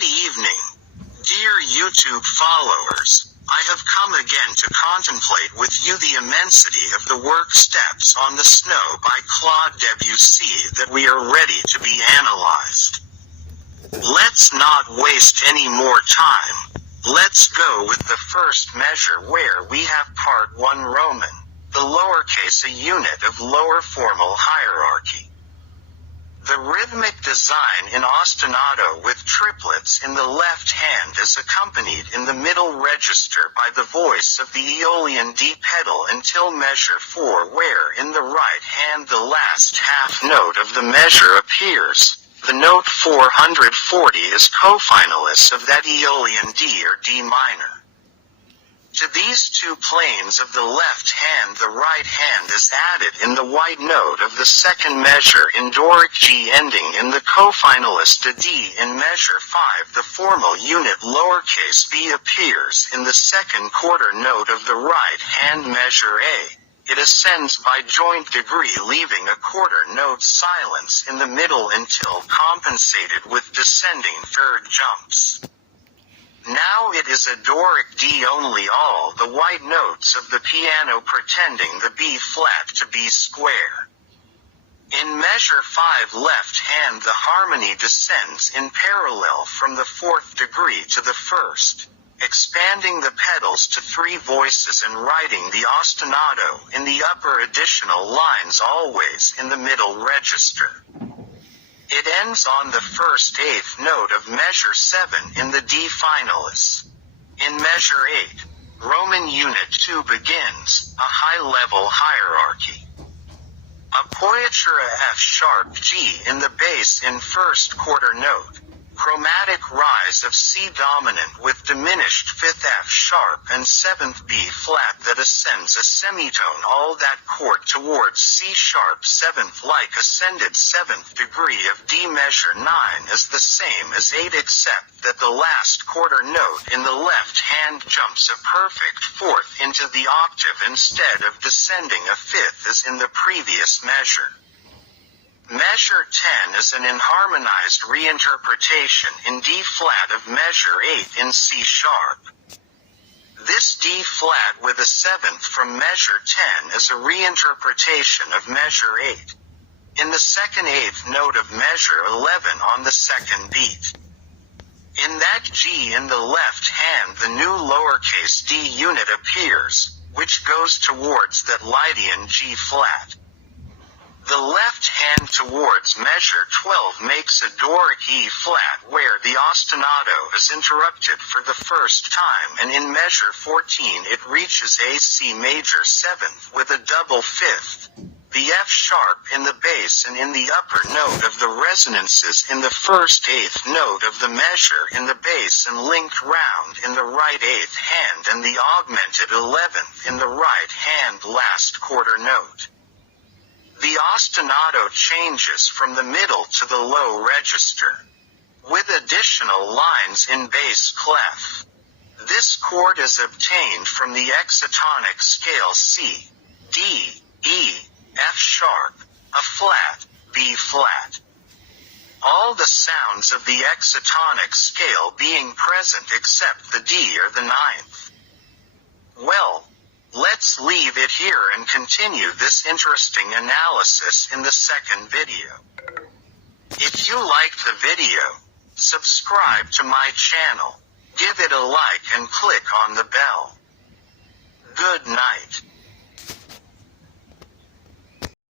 Good evening, dear YouTube followers. I have come again to contemplate with you the immensity of the work Steps on the Snow by Claude Debussy that we are ready to be analyzed. Let's not waste any more time. Let's go with the first measure where we have part 1 Roman, the lowercase a unit of lower formal hierarchy. The rhythmic design in ostinato with triplets in the left hand is accompanied in the middle register by the voice of the Aeolian D pedal until measure 4, where in the right hand the last half note of the measure appears. The note 440 is cofinalist of that Aeolian D or D minor. To these two planes of the left hand the right hand is added in the white note of the second measure in Doric G ending in the cofinalist D. In measure 5 the formal unit lowercase b appears in the second quarter note of the right hand measure A. It ascends by joint degree leaving a quarter note silence in the middle until compensated with descending third jumps. Now it is a Doric D only, all the white notes of the piano pretending the B flat to be square. In measure 5 left hand the harmony descends in parallel from the 4th degree to the 1st, expanding the pedals to 3 voices and writing the ostinato in the upper additional lines always in the middle register. It ends on the 1st 8th note of measure 7 in the D finalis. In measure 8, Roman unit 2 begins a high-level hierarchy. A poiatura F sharp G in the bass in 1st quarter note. Chromatic rise of C dominant with diminished 5th F sharp and 7th B flat that ascends a semitone all that chord towards C sharp 7th like ascended 7th degree of D measure 9 is the same as 8 except that the last quarter note in the left hand jumps a perfect 4th into the octave instead of descending a 5th as in the previous measure. Measure 10 is an inharmonized reinterpretation in D flat of measure 8 in C sharp. This D flat with a 7th from measure 10 is a reinterpretation of measure 8. In the second 8th note of measure 11 on the second beat. In that G in the left hand the new lowercase d unit appears, which goes towards that Lydian G flat. The left hand towards measure 12 makes a Doric E flat where the ostinato is interrupted for the first time, and in measure 14 it reaches a C major 7th with a double 5th, the F sharp in the bass and in the upper note of the resonances in the first 8th note of the measure in the bass and linked round in the right 8th hand and the augmented 11th in the right hand last quarter note. The ostinato changes from the middle to the low register, with additional lines in bass clef. This chord is obtained from the hexatonic scale C, D, E, F sharp, a flat, B flat. All the sounds of the hexatonic scale being present except the D or the 9th. Well, let's leave it here and continue this interesting analysis in the second video. If you liked the video, subscribe to my channel, give it a like and click on the bell. Good night.